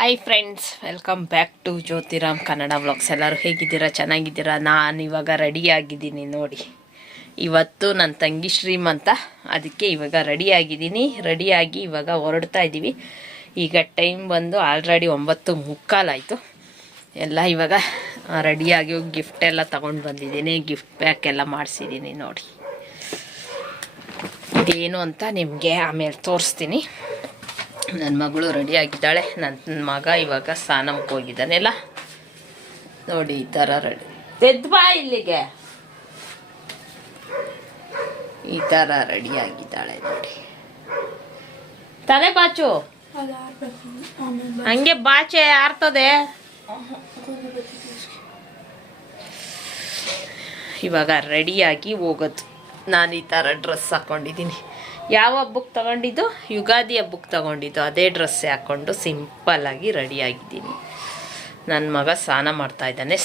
Hi friends, welcome back to Jyothiram Kannada vlogs. ಎಲ್ಲರೂ ಹೇಗಿದ್ದೀರಾ? ಚೆನ್ನಾಗಿದ್ದೀರಾ? ನಾನು ಇವಾಗ ರೆಡಿಯಾಗಿದ್ದೀನಿ ನೋಡಿ. ಇವತ್ತು ನನ್ನ ತಂಗಿ ಶ್ರೀಮಂತ, ಅದಕ್ಕೆ ಇವಾಗ ರೆಡಿಯಾಗಿದ್ದೀನಿ. ರೆಡಿಯಾಗಿ ಇವಾಗ ಹೊರಡ್ತಾ ಇದ್ದೀವಿ. ಈಗ ಟೈಮ್ ಬಂದು ಆಲ್ರೆಡಿ 9:45 ಆಯಿತು. ಎಲ್ಲ ಇವಾಗ ರೆಡಿಯಾಗಿ ಗಿಫ್ಟ್ ಎಲ್ಲ ತೊಗೊಂಡು ಬಂದಿದ್ದೀನಿ. ಗಿಫ್ಟ್ ಪ್ಯಾಕ್ ಎಲ್ಲ ಮಾಡಿಸಿದ್ದೀನಿ ನೋಡಿ. ಇದೇನು ಅಂತ ನಿಮಗೆ ಆಮೇಲೆ ತೋರಿಸ್ತೀನಿ. ನನ್ನ ಮಗಳು ರೆಡಿಯಾಗಿದ್ದಾಳೆ. ನನ್ನ ಮಗ ಇವಾಗ ಸ್ನಾನಕ್ಕೆ ಹೋಗಿದ್ದಾನೆಲ್ಲ ನೋಡಿ. ಈ ಥರ ರೆಡಿ ಬಾ ಇಲ್ಲಿಗೆ, ಈ ಥರ ರೆಡಿಯಾಗಿದ್ದಾಳೆ ನೋಡಿ. ತಲೆ ಬಾಚು, ಹಂಗೆ ಬಾಚೆ ಆರ್ತದೆ. ಇವಾಗ ರೆಡಿಯಾಗಿ ಹೋಗೋದು. ನಾನು ಈ ಥರ ಡ್ರೆಸ್ ಹಾಕ್ಕೊಂಡಿದ್ದೀನಿ. ಯಾವ ಹಬ್ಬಕ್ಕೆ ತಗೊಂಡಿದ್ದು? ಯುಗಾದಿ ಹಬ್ಬಕ್ಕೆ ತಗೊಂಡಿದ್ದು. ಅದೇ ಡ್ರೆಸ್ಸೇ ಹಾಕ್ಕೊಂಡು ಸಿಂಪಲ್ಲಾಗಿ ರೆಡಿಯಾಗಿದ್ದೀನಿ. ನನ್ನ ಮಗ ಸ್ನಾನ ಮಾಡ್ತಾಯಿದ್ದಾನೆ.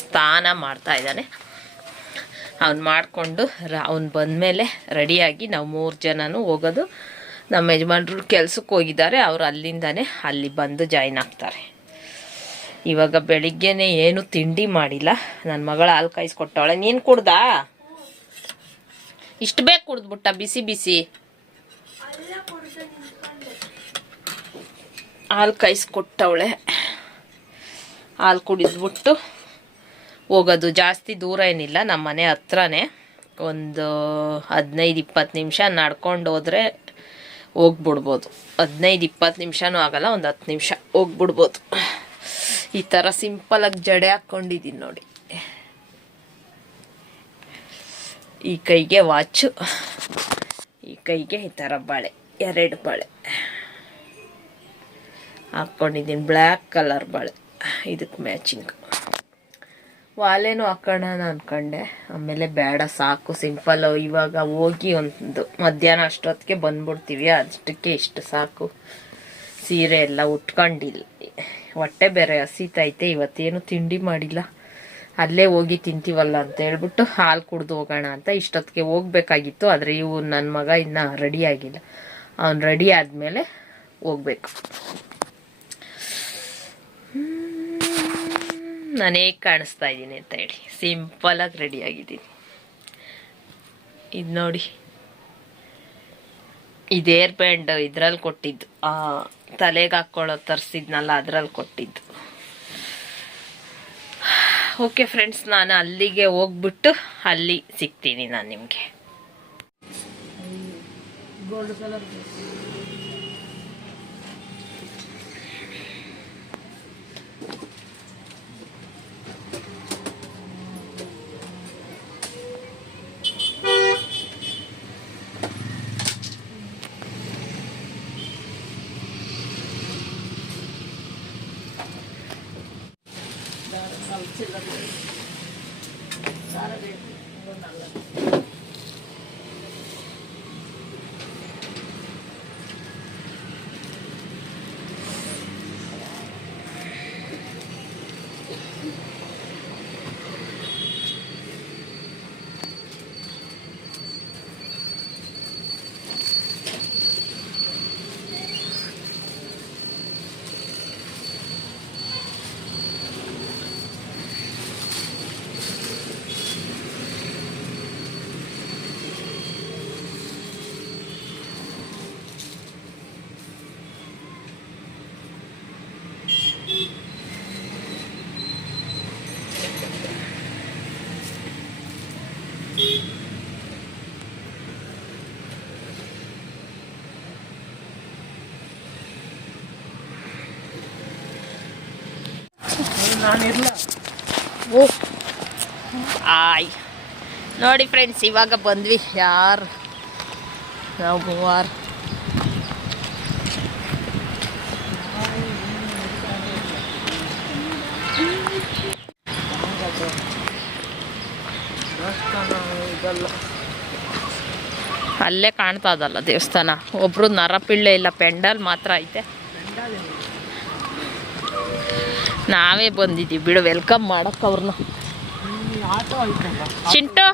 ಅವ್ನು ಮಾಡಿಕೊಂಡು ಅವ್ನು ಬಂದಮೇಲೆ ರೆಡಿಯಾಗಿ ನಾವು 3 ಜನನೂ ಹೋಗೋದು. ನಮ್ಮ ಯಜಮಾನ್ರು ಕೆಲ್ಸಕ್ಕೆ ಹೋಗಿದ್ದಾರೆ. ಅವರು ಅಲ್ಲಿಂದನೇ ಅಲ್ಲಿ ಬಂದು ಜಾಯ್ನ್ ಆಗ್ತಾರೆ. ಇವಾಗ ಬೆಳಿಗ್ಗೆನೇ ಏನು ತಿಂಡಿ ಮಾಡಿಲ್ಲ. ನನ್ನ ಮಗಳು ಹಾಲು ಕಾಯಿಸ್ಕೊಟ್ಟವಳೆ. ನೀನು ಕುಡ್ದಾ? ಇಷ್ಟು ಬೇಕು ಕುಡಿದ್ಬಿಟ್ಟ ಬಿಸಿ ಬಿಸಿ ಹಾಲು ಕಾಯಿಸ್ಕೊಟ್ಟವಳೆ. ಹಾಲು ಕುಡಿದ್ಬಿಟ್ಟು ಹೋಗೋದು. ಜಾಸ್ತಿ ದೂರ ಏನಿಲ್ಲ, ನಮ್ಮ ಮನೆ ಹತ್ರನೇ. ಒಂದು 15-20 ನಿಮಿಷ ನಡ್ಕೊಂಡು ಹೋದರೆ ಹೋಗ್ಬಿಡ್ಬೋದು. 15-20 ನಿಮಿಷನೂ ಆಗಲ್ಲ, ಒಂದು 10 ನಿಮಿಷ ಹೋಗ್ಬಿಡ್ಬೋದು. ಈ ಥರ ಸಿಂಪಲಾಗಿ ಜಡೆ ಹಾಕ್ಕೊಂಡಿದ್ದೀನಿ ನೋಡಿ. ಈ ಕೈಗೆ ವಾಚು, ಈ ಕೈಗೆ ಈ ಥರ ಬಳೆ, 2 ಬಳೆ ಹಾಕ್ಕೊಂಡಿದ್ದೀನಿ. ಬ್ಲ್ಯಾಕ್ ಕಲರ್ ಬಳೆ, ಇದಕ್ಕೆ ಮ್ಯಾಚಿಂಗ್. ವಾಲೇನೂ ಹಾಕೋಣ ಅಂದ್ಕೊಂಡೆ, ಆಮೇಲೆ ಬೇಡ ಸಾಕು ಸಿಂಪಲ್ಲು. ಇವಾಗ ಹೋಗಿ ಒಂದು ಮಧ್ಯಾಹ್ನ ಅಷ್ಟೊತ್ತಿಗೆ ಬಂದ್ಬಿಡ್ತೀವಿ, ಅಷ್ಟಕ್ಕೆ ಇಷ್ಟು ಸಾಕು. ಸೀರೆ ಎಲ್ಲ ಉಟ್ಕೊಂಡಿಲ್ಲ, ಹೊಟ್ಟೆ ಬೇರೆ ಹಸಿತೈತೆ. ಇವತ್ತೇನು ತಿಂಡಿ ಮಾಡಿಲ್ಲ, ಅಲ್ಲೇ ಹೋಗಿ ತಿಂತೀವಲ್ಲ ಅಂತ ಹೇಳ್ಬಿಟ್ಟು ಹಾಲು ಕುಡ್ದು ಹೋಗೋಣ ಅಂತ ಇಷ್ಟೊತ್ತಿಗೆ ಹೋಗ್ಬೇಕಾಗಿತ್ತು. ಆದರೆ ಇವು ನನ್ನ ಮಗ ಇನ್ನೂ ರೆಡಿ ಆಗಿಲ್ಲ. ಅವನು ರೆಡಿ ಆದಮೇಲೆ ಹೋಗ್ಬೇಕು. ನಾನು ಹೇಗೆ ಕಾಣಿಸ್ತಾ ಇದ್ದೀನಿ ಅಂತ ಹೇಳಿ ಸಿಂಪಲಾಗಿ ರೆಡಿಯಾಗಿದ್ದೀನಿ. ಇದು ನೋಡಿ, ಇದು ಏರ್ ಬ್ಯಾಂಡ್ ಇದ್ರಲ್ಲಿ ಕೊಟ್ಟಿದ್ದು, ತಲೆಗೆ ಹಾಕ್ಕೊಳ್ಳೋ ತರಿಸಿದ್ನಲ್ಲ ಅದ್ರಲ್ಲಿ ಕೊಟ್ಟಿದ್ದು. ಓಕೆ ಫ್ರೆಂಡ್ಸ್, ನಾನು ಅಲ್ಲಿಗೆ ಹೋಗ್ಬಿಟ್ಟು ಅಲ್ಲಿ ಸಿಗ್ತೀನಿ ನಾನು ನಿಮಗೆ. ಗೋಲ್ಡ್ ಕಲರ್ ಆಯ್ ನೋಡಿ ಫ್ರೆಂಡ್ಸ್, ಇವಾಗ ಬಂದ್ವಿ. ಯಾರು ನಾವು 3 ಅಲ್ಲೇ ಕಾಣ್ತಾ ಇದಲ್ಲ ದೇವಸ್ಥಾನ. ಒಬ್ರು ನರಪಿಳ್ಳೆ ಇಲ್ಲ, ಪೆಂಡಲ್ ಮಾತ್ರ ಐತೆ. ನಾವೇ ಬಂದಿದ್ದೀವಿ ಬಿಡು ವೆಲ್ಕಮ್ ಮಾಡಕ್ಕೆ ಅವ್ರನ್ನ. ಚಿಂಟು,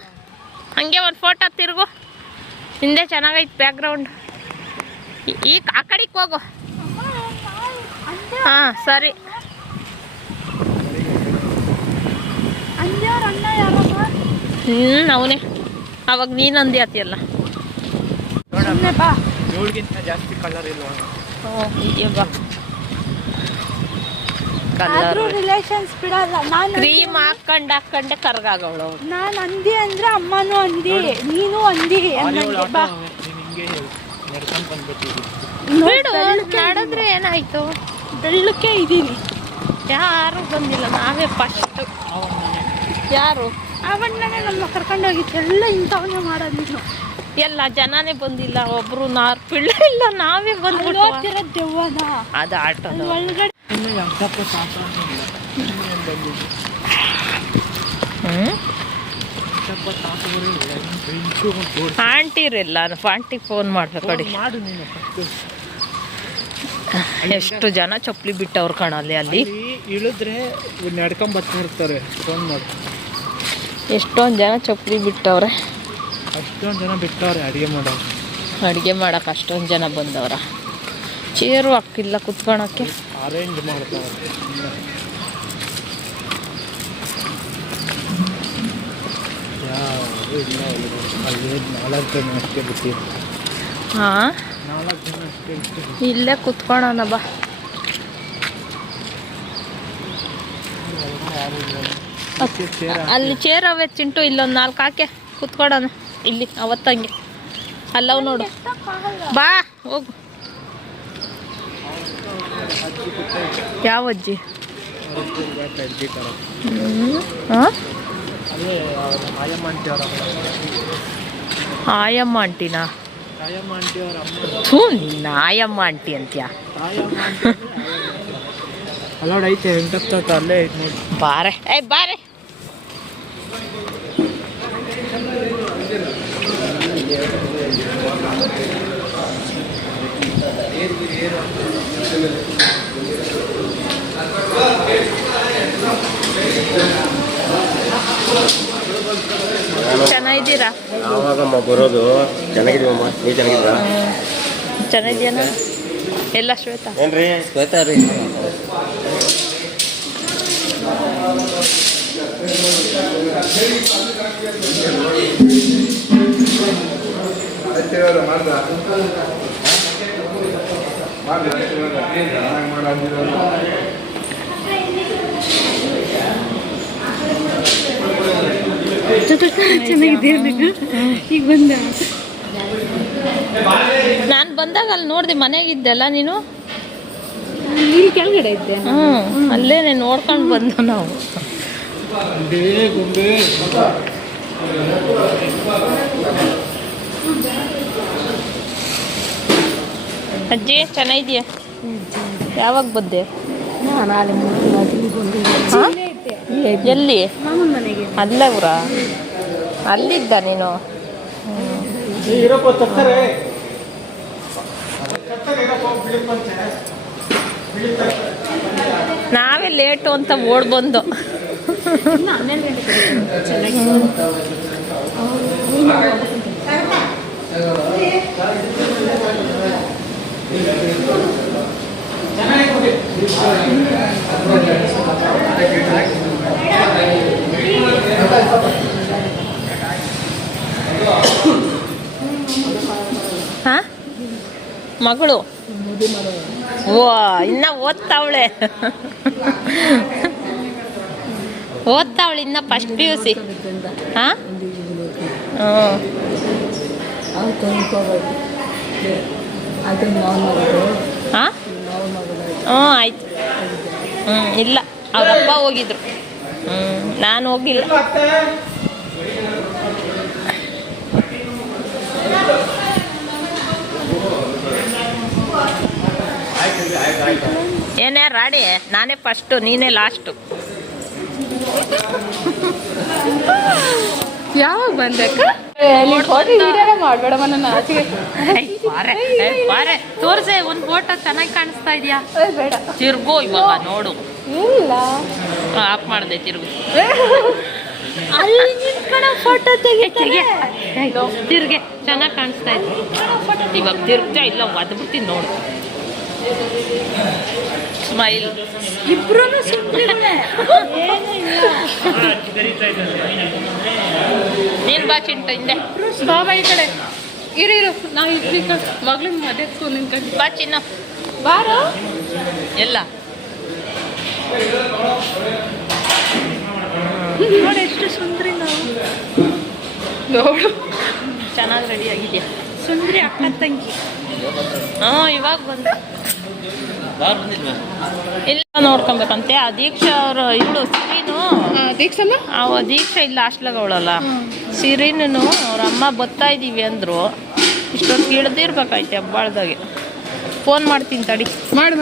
ಹಂಗೆ ಒಂದು ಫೋಟೋ ತಿರುಗು, ಹಿಂದೆ ಚೆನ್ನಾಗೈತೆ ಬ್ಯಾಕ್ಗ್ರೌಂಡ್. ಈ ಆ ಕಡೆಗೆ ಹೋಗು. ಹಾಂ ಸರಿ. ಅವನೇ ಅವಾಗ ನೀನು ಅಂದಿ ಆತಿಯಲ್ಲ. ಜಾಸ್ತಿ ಕಲರ್ ಇಲ್ಲ. ಹೀಗೆ ಬಾ. ರಿಲೇಷನ್ಸ್ ಬಿಡಲ್ಲ. ನಾನು ಕ್ರೀಮ್ ಹಾಕೊಂಡೆ ಕರ್ಗಾಗವಳು. ನಾನು ಅಂದಿ ಅಂದ್ರೆ ಅಮ್ಮನೂ ಅಂದಿ, ನೀನು ಅಂದಿ. ಬಾ ನಡೆದ್ರೆ ಏನಾಯ್ತು? ಬೆಳ್ಳಕ್ಕೆ ಇದ್ದೀನಿ. ಯಾರು ಬಂದಿಲ್ಲ, ನಾವೇ ಫಸ್ಟ್. ಯಾರು? ಅವಣ್ಣನೇ ನಮ್ಮ ಕರ್ಕೊಂಡೋಗಿತ್ತು. ಎಲ್ಲ ಇಂಥವನ್ನೇ ಮಾಡೋದು. ಎಲ್ಲ ಜನನೇ ಬಂದಿಲ್ಲ, ಒಬ್ರು ಪಿಳ್ಳೆ ಇಲ್ಲ, ನಾವೇ ಬಂದ್ಬಿಟ್ಟು ದೆವ್ವನ ಅದು ಆಟೋ ಒಳಗಡೆ. ಆಂಟಿ ಇರಲ್ಲ, ಆಂಟಿಗೆ ಫೋನ್ ಮಾಡ್ಬೇಕು. ಎಷ್ಟು ಜನ ಚಪ್ಪಲಿ ಬಿಟ್ಟವ್ರು ಕಣಲ್ಲಿ. ಅಲ್ಲಿ ಇಳಿದ್ರೆ ನಡ್ಕೊಂಡ್ ಬರ್ತಿರ್ತಾರೆ. ಫೋನ್ ಮಾಡಿ ಎಷ್ಟೊಂದು ಜನ ಚಪ್ಪಲಿ ಬಿಟ್ಟವ್ರೆ. ಅಷ್ಟೊಂದು ಜನ ಬಿಟ್ಟವ್ರೆ ಅಡುಗೆ ಮಾಡಕ್ಕೆ ಅಷ್ಟೊಂದು ಜನ ಬಂದವ್ರ. ಚೇರು ಹಾಕಿಲ್ಲ ಕುತ್ಕೊಳಕ್ಕೆ. ಅರೇಂಜ್ ಮಾಡ್ತಾರೆ. ಅಲ್ಲಿ 4 ಜನ ಅಷ್ಟೇ ಬಿಟ್ಟಿರು. ಹಾಂ, 4 ಜನ ಅಷ್ಟೇ. ಇಲ್ಲೇ ಕುತ್ಕೊಳ್ಳೋಣ ಬಾ. ಅಲ್ಲಿ ಚೇರ್ ಅವೇ ಚಿಂಟು, ಇಲ್ಲೊಂದು 4 ಹಾಕೆ ಕುತ್ಕೊಳ್ಳೋಣ. ಇಲ್ಲಿ ಅವತ್ತಂಗೆ ಅಲ್ಲವು ನೋಡು. ಬಾ ಹೋಗು. ಯಾವ ಅಜ್ಜಿ? ಆಯಮ್ಮ ಆಂಟಿನಾ? ಥೂ, ನಿನ್ನ ಆಯಮ್ಮ ಆಂಟಿ ಅಂತ್ಯಾ? ಅಲ್ಲೋಡ್ ಐತೆ ವೆಂಕಟಪ್ಪ ಅಲ್ಲೇ ಐತೆ ನೋಡಿ. ಬಾರೆ ಬಾರೆ. ಚೆನ್ನಾಗಿದ್ದೀರಾ? ಯಾವಾಗಮ್ಮ ಬರೋದು? ಚೆನ್ನಾಗಿದ್ದೀವಮ್ಮ, ನೀವು ಚೆನ್ನಾಗಿದ್ದೀರಾ? ಚೆನ್ನಾಗಿದ್ಯಾನ? ಎಲ್ಲ ಶ್ವೇತಾ ಏನ್ರಿ? ಶ್ವೇತಾ ರೀ. ಚೆನ್ನಾಗಿದ್ದೀವಿ. ಈಗ ಬಂದ ನಾನು ಬಂದಾಗ ಅಲ್ಲಿ ನೋಡ್ದೆ, ಮನೆಗಿದ್ದೆಲ್ಲ ನೀನು. ಇಲ್ಲಿ ಕೆಳಗಡೆ ಇದ್ದೆ. ಅಲ್ಲೇ ನೋಡ್ಕೊಂಡು ಬಂದು ನಾವು. ಅಜ್ಜಿ ಚೆನ್ನಾಗಿದೆಯಾ? ಯಾವಾಗ ಬಂದೆ? ಎಲ್ಲಿ? ಮನೆಗೆ. ಅಲ್ಲ ಊರ ಅಲ್ಲಿದ್ದ ನೀನು? ನಾವೇ ಲೇಟು ಅಂತ ಓಡ್ ಬಂದು. ಹಾ, ಮಗಳು ಓ ಇನ್ನ ಓದ್ತಾವಳೆ ಇನ್ನ ಫಸ್ಟ್ PUC. ಹಾಂ ಹಾಂ ಆಯ್ತು. ಇಲ್ಲ, ಅವ್ರಪ್ಪ ಹೋಗಿದ್ರು. ನಾನು ಹೋಗಿಲ್ಲ. ಏನೇ ರಾಡಿ, ನಾನೇ ಫಸ್ಟು, ನೀನೇ ಲಾಸ್ಟು. ಯಾವಾಗ ಬಂದಕ್ಕ? ಮಾಡ್ಬೇಡಮ್ಮ ನನ್ನ ಆಚೆಗೆ. ಬಾರೆ ತೋರ್ಸೆ, ಒಂದು ಫೋಟೋ ಚೆನ್ನಾಗಿ ಕಾಣಿಸ್ತಾ ಇದೆಯಾ? ಬೇಡ, ತಿರ್ಗೋ ಇವಾಗ ನೋಡು. ಇಲ್ಲ ಆಫ್ ಮಾಡಿದೆ, ತಿರ್ಗು. ಅಲ್ಲಿ ನಿಂತ್ಕೊಂಡ ಫೋಟೋ ತೆಗಿತಾರೆ. ತಿರ್ಗೆ ಚೆನ್ನಾಗಿ ಕಾಣಿಸ್ತಾ ಇದ್ದೆ. ಇವಾಗ ತಿರ್ಗ್ತಾ ಇಲ್ಲ, ಒದ್ಬಿಡ್ತೀನಿ ನೋಡು. ಸ್ಮೈಲ್. ಇಬ್ರು ಸುಮ್ಮನೆ ಏನು ಇಲ್ಲ. ನೀನು ಬಾ ಚಿಂಟ ಹಿಂದೆ. ಬಾಬಾ ಈ ಕಡೆ ಇರು ನಾವು ಇದ್ರಿ ಮಗಳು ಮದುವೆ ನಿಂತ್ಕೊಂಡು ಬಾ ಚಿನ್ನ ಬಾರೋ. ಎಲ್ಲ ನೋಡಿ ಎಷ್ಟು ಸುಂದ್ರಿ ನಾವು. ನೋಡು ಚೆನ್ನಾಗಿ ರೆಡಿ ಆಗಿದೆಯಾ. ಸುಂದ್ರಿ ಅಕ್ಕ ತಂಗಿ. ಇವಾಗ ಬಂದು ಇಲ್ಲ ನೋಡ್ಕೊಬೇಕಂತೆ. ಆ ದೀಕ್ಷಾ ಅವರು ಇವಳು ಸಿರಿನು ದೀಕ್ಷಮ್ಮ ದೀಕ್ಷಾ ಇಲ್ಲ ಹಾಸ್ಟ್ಲಾಗ ಅವಳಲ್ಲ ಸಿರಿನು ಅವ್ರ ಅಮ್ಮ ಬರ್ತಾ ಇದ್ದೀವಿ ಅಂದರು. ಇಷ್ಟೊತ್ತು ಇಳ್ದಿರ್ಬೇಕಾಯ್ತು ಹೆಬ್ಬಾಳ್ದಾಗೆ. ಫೋನ್ ಮಾಡ್ತೀನಿ ತಡಿ. ಮಾಡು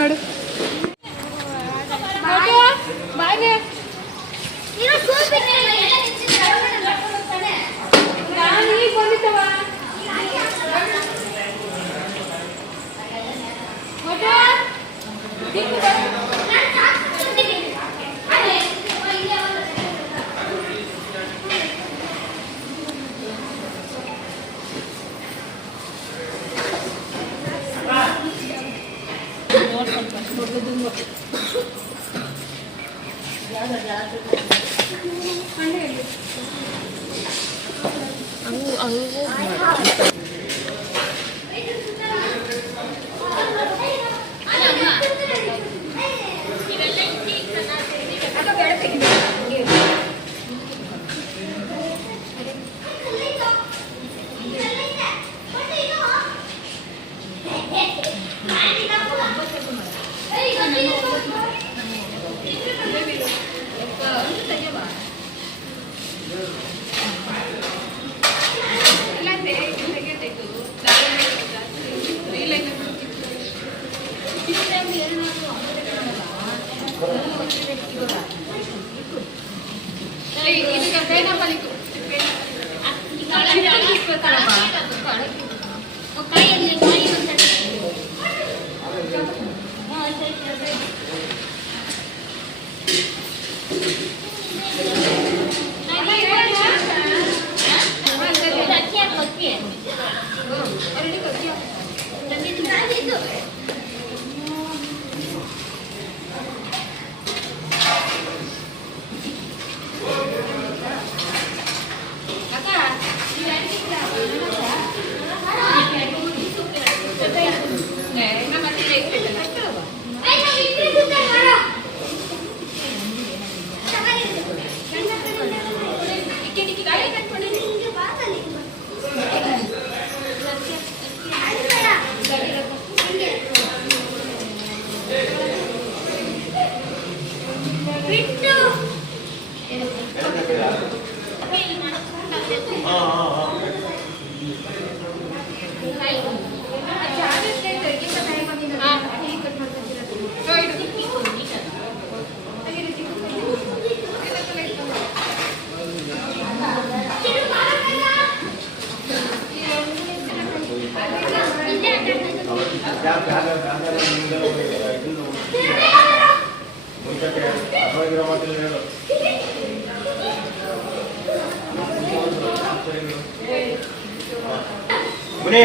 ಮುನಿ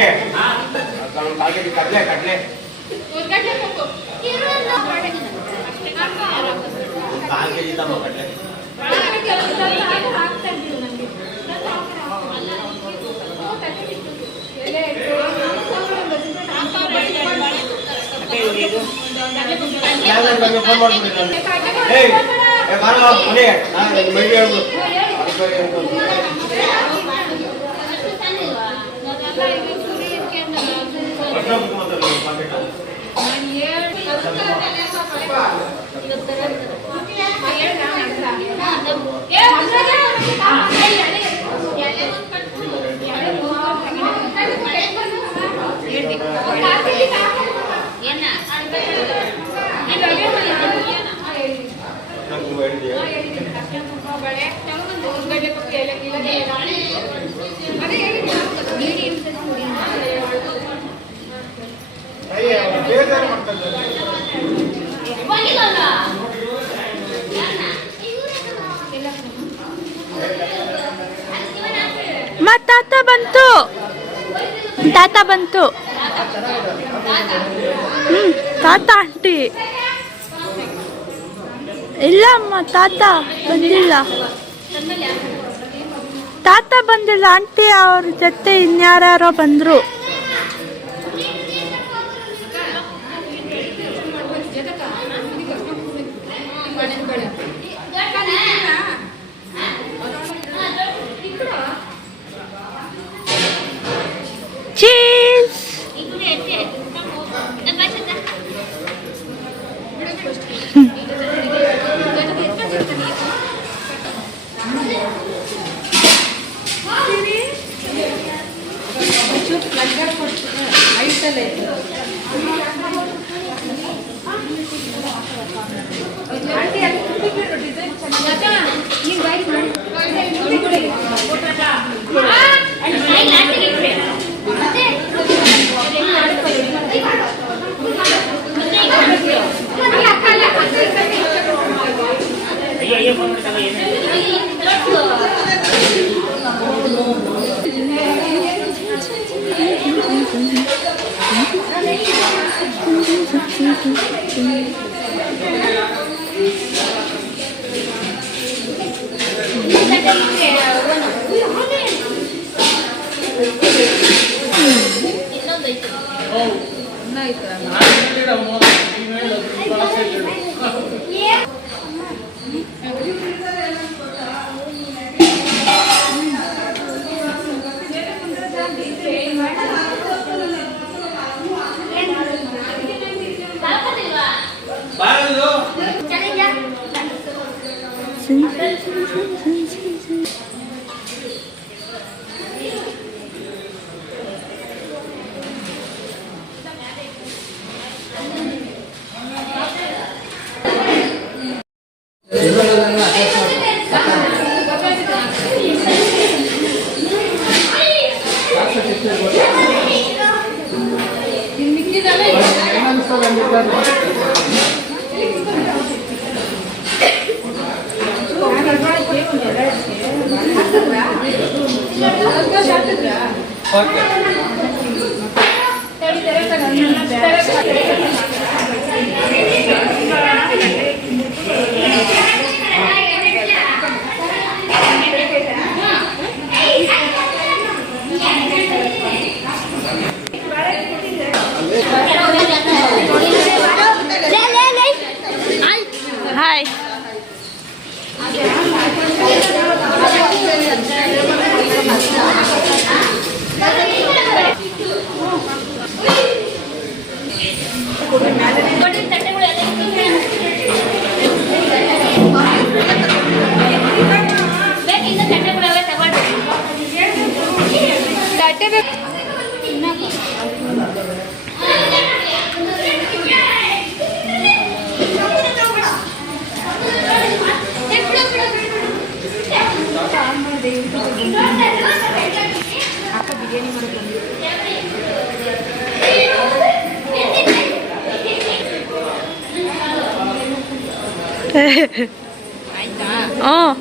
ಕಡ್ಲೆ ಕಡ್ಲೆ ಕಾಲ್ ಕೆಜಿ ತಮ್ಮ ಕಡ್ಲೆ ಫೋನ್ ಮಾಡ್ಬಿಡಿ. ಬಾರ ಮುನಿ ನಾನು ಮೈಗೆ ತಾತ ಬಂತು ತಾತ ಆಂಟಿ ಇಲ್ಲ ಅಮ್ಮ, ತಾತ ಬಂದಿಲ್ಲ. ತಾತ ಬಂದಿಲ್ಲ, ಆಂಟಿ ಅವ್ರ ಜೊತೆ ಇನ್ಯಾರ್ಯಾರೋ ಬಂದ್ರು. Cheers! Hi. Oh.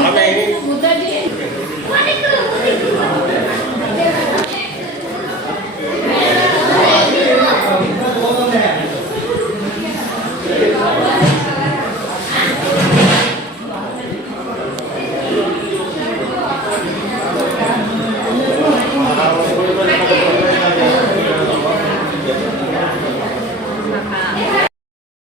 Amen.